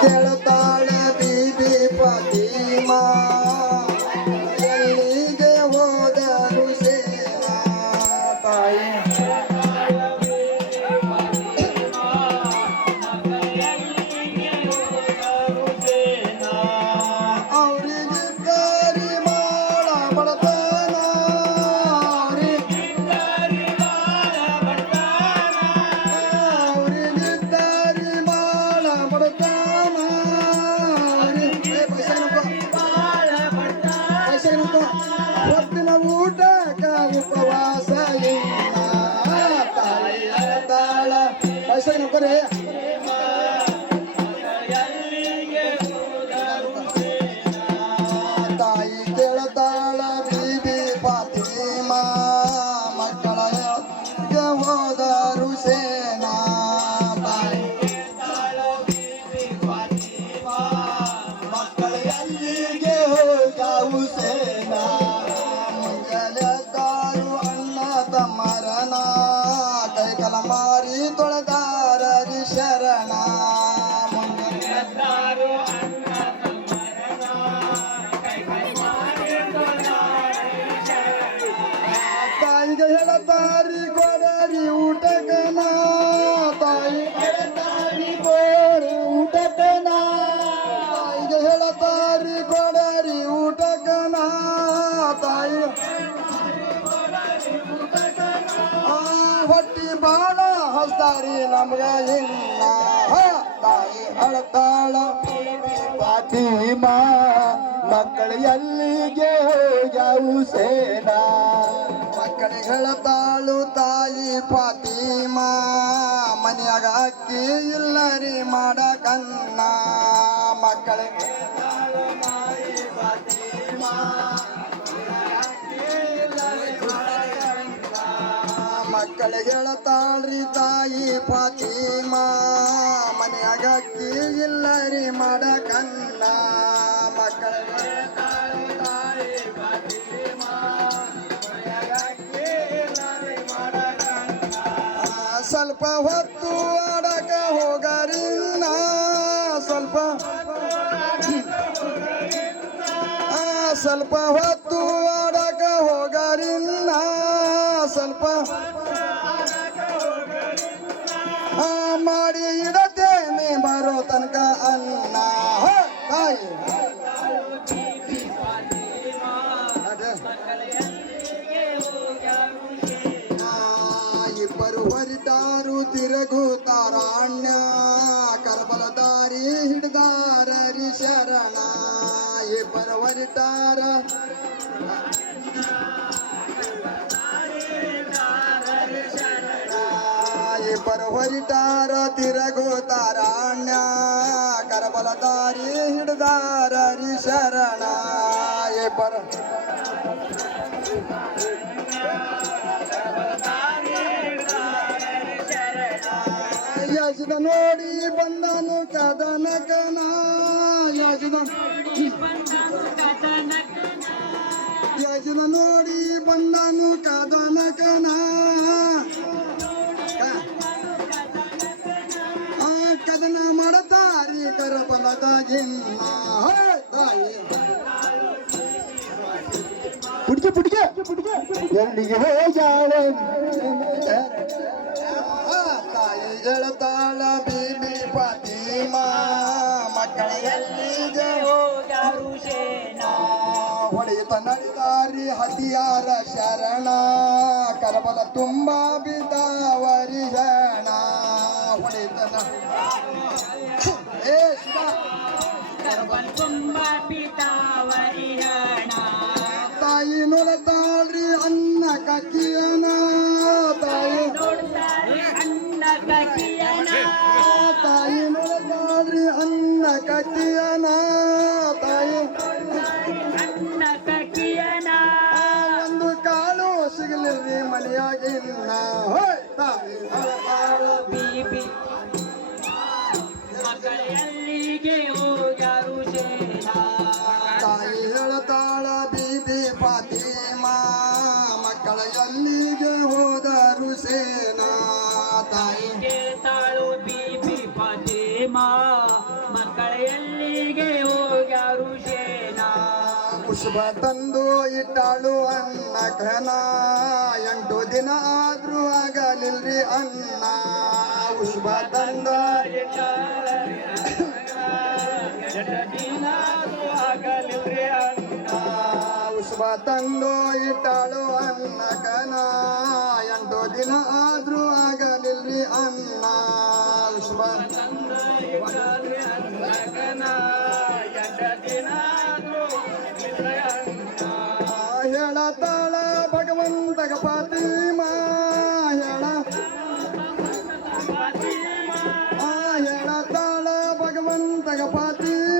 ಕೇಳ್ತಾಳ ಬೀಬಿ ಫಾತಿಮಾ ಎಲ್ಲಿಗೆ ಹೋದರು ಸೇನಾ ತಾಯಿ ಅವರಿಗಿದ್ದಾರಿ ಮಾಳ ಬಡತನ ಅವರಿಗಿದ್ದಾರಿ ಮಾಳ ಬಡತನ ಹೊತ್ತಿನ ಊಟಕ ಉಪವಾಸ ಇಲ್ಲ ತಾಯಿ ತಾಳ ಪೈಸೆ ನೋಡ್ರಿ ತಾಯಿ ಕೇಳ್ತಾಳ ಬೀಬಿ ಫಾತಿಮಾ ಮಕ್ಕಳ ಹೋದರು ಸೇನಾ ತಾಯಿ ಮಕ್ಕಳ ಎಲ್ಲಿಗೆ ಹೋದವು ಸೇನಾ ಮುಂಜಾನೆದ್ದಾರು ಅಣ್ಣ ತಮ್ಮರನ ಕೈಕಲ ಮಾರಿ ತೊಳೆದಾರರಿ ಶರಣ ಮುಂಜಾನೆದ್ದಾರು ತಾಯಿಗೆ ಹೇಳತಾರಿ ಕೊಡರಿ ಊಟಕನ ತಾಯಿ ಹೇಳತಾರಿ ಕೊಡ ಊಟಕನ ತಾಯಿಗೆ ಹೇಳತಾರಿ ಕೊಡರಿ ಊಟಕನ ತಾಯಿ ಹೊಟ್ಟಿ ಬಾಳ ಹಸ್ತಾರಿ ನಮ್ಗ ಇನ್ನ ತಾಯಿ ಅಳತಾಳ ಫಾತಿಮಾ ಮಕ್ಕಳ ಎಲ್ಲಿಗೆ ಹೋಗ್ಯಾವು ಸೇನಾ ಮಕ್ಕಳಿಗೆ ಹೇಳತಾಳು ತಾಯಿ ಫಾತಿಮಾ ಮನ್ಯಾಗ ಅಕ್ಕಿ ಇಲ್ಲರಿ ಮಾಡಕನ್ನ ಮಕ್ಕಳಿಗೆ ಮಕ್ಕಳಿಗೆ ಹೇಳತಾಳ್ರಿ ತಾಯಿ ಫಾತಿಮಾ ಮನ್ಯಾಗ ಅಕ್ಕಿ ಇಲ್ಲರಿ ಮಾಡಕನ್ನ ಮಕ್ಕಳಿಗೆ ಸ್ವಲ್ಪ ಹೊತ್ತು ಆಡಕ ಹೋಗರಿನ್ನ ಸ್ವಲ್ಪ ಸ್ವಲ್ಪ ಹೊತ್ತು ಆಡಕ ಹೋಗರಿನ್ನ ಸ್ವಲ್ಪ ಮಾಡಿ ಇಡತೇನೆ ಬರೋ ತನಕ ಅನ್ನ ತಾಯಿ ಇಬ್ಬರು ಹೊರಟಾರು ತಿರುಗುತ್ತಾರಾಣ್ಯ ಕರಬಲ ದಾರಿ ಹಿಡ್ದಾರರಿ ಶರಣ ಇಬ್ಬರು ಹೊರಟಾರ ಇಬ್ಬರು ಹೊರಟಾರ ತಿರುಗುತ್ತಾರಾಣ್ಯ ಕರಬಲ ದಾರಿ ಹಿಡ್ದಾರರಿ ಶರಣ ಇಬ್ಬರು ಯಜದ ನೋಡಿ ಬಂದನು ಕದನಕನ ಯಜದ ನೋಡಿ ಬಂದನು ಕದನಕನ ಕದನ ಮಾಡತಾರಿ ಕರಬಲದಾಗಿನ್ನ ತಾಯಿ ಪುಡ್ಕೆ ಎಲ್ಲಿಗೆ ಹೋಗ್ಯಾಳ ತಾಯಿ ಹೇಳ್ತಾಳ ಬೀಬಿ ಫಾತಿಮಾ ಮಕ್ಕಳ ಎಲ್ಲಿಗೆ ಹೋದರು ಸೇನಾ ಹೊಡೆಯುತ್ತ ನಡೆದಾರಿ ಹತಿಯಾರ ಶರಣ ಕರಬಲ ತುಂಬ ಬಿದ್ದಾವರಿ ಜನ ಹೊಡೆಯುತ್ತ ಕರಬಲ ತುಂಬ ಬಿದ್ದಾವರಿ ಜನ ತಾಯಿ ನೋಡ್ತಾಳ್ರಿ ಅನ್ನ ಕಕ್ಕಿಯನ ತಾಯಿ ತಾಯಿ ನೋಡ್ತಾಳ್ರಿ ಅನ್ನ ಕಕ್ಕಿಯನ ತಾಯಿ ಒಂದು ಕಾಲು ಸಿಗಲಿಲ್ರಿ ಮನೆಯಾಗಿನ್ನ ತಾಯಿ ಬೀಬಿ ಎಲ್ಲಿಗೆ ಹೋಗ್ಯಾರು ಸೇನಾ ತಾಯಿ ಹೇಳ್ತಾಳ ಬೀಬಿ ಫಾತಿಮಾ ಮಕ್ಕಳ ಎಲ್ಲಿಗೆ ಹೋದರು ಸೇನಾ ತಾಯಿ ತಾಳು ಬೀಬಿ ಫಾತಿಮಾ ಮಕ್ಕಳ ಎಲ್ಲಿಗೆ ಹೋಗ್ಯಾರು ಸೇನಾ ಪುಷ್ಪ ತಂದು ಇಟ್ಟಾಳು ಅನ್ನಕನ 8 ದಿನ ಆದ್ರೂ ಆಗಲಿಲ್ರಿ ಅನ್ನ ಪುಷ್ಪ ತಂದ ಆಗಲಿಲ್ರಿ ಅನ್ನ ಪುಷ್ಪ ತಂದು ಇಟ್ಟಾಳು ಅನ್ನಕನ 8 ದಿನ ಆದ್ರೂ ಆಗಲಿಲ್ರಿ ಅನ್ನ ಪುಷ್ಪ ಹೇಳತಾಳ ಭಗವಂತಗ ಫಾತಿಮಾ ಹೇಳತಾಳ ಭಗವಂತಗ ಫಾತಿಮಾ